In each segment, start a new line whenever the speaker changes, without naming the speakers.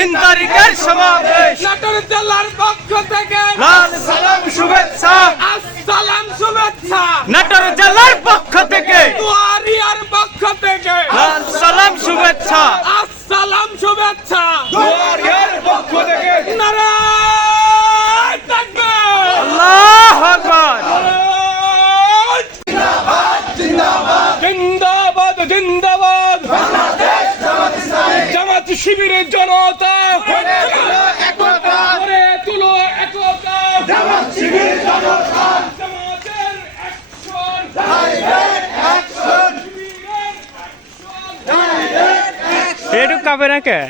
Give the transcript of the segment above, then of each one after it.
3 তারিখের সমাবেশ
নাটোর জেলার পক্ষ থেকে
লাল সালাম শুভেচ্ছা
আসসালাম শুভেচ্ছা
নাটোর জেলার পক্ষ থেকে
দুয়ারিয়ার পক্ষ থেকে
লাল সালাম শুভেচ্ছা
আসসালাম শুভেচ্ছা
দুয়ারিয়ার পক্ষ থেকে
নারায় তাকবীর
আল্লাহু আকবার
জিন্দাবাদ জিন্দাবাদ জামাত শিবিরের জনতা গড়ে তুলো একতা জামাতের অ্যাকশন শিবিরের অ্যাকশন
এটু কাবে না কে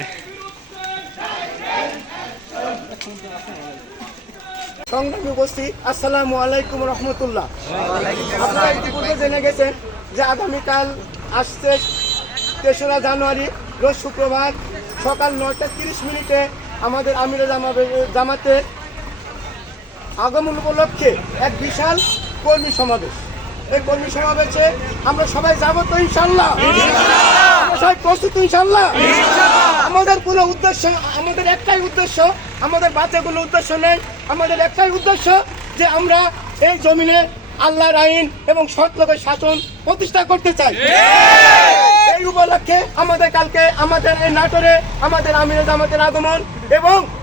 সংগ্রামী উপস্থিত আসসালামু আলাইকুম রহমতুল্লাহ। আপনারা ইতিপূর্বে জেনে গেছেন যে আগামীকাল আসছে ৩রা জানুয়ারি রোজ শুক্রবার সকাল ৯টা ৩০ মিনিটে আমাদের আমিরে জামাতের আগমন উপলক্ষে এক বিশাল কর্মী সমাবেশ। এই কর্মী সমাবেশে আমরা সবাই যাব তো ইনশাল্লাহ? আমরা সবাই প্রস্তুত ইনশাল্লাহ? আমাদের কোনো উদ্দেশ্য, আমাদের একটাই উদ্দেশ্য, আমাদের বাচ্চা কোনো উদ্দেশ্য নেই। আমাদের একটাই উদ্দেশ্য যে আমরা এই জমিনে আল্লাহর আইন এবং সৎ লোকের শাসন প্রতিষ্ঠা করতে চাই। এই উপলক্ষে আমাদের কালকে আমাদের এই নাটোরে আমাদের আমিরে জামাতের আগমন এবং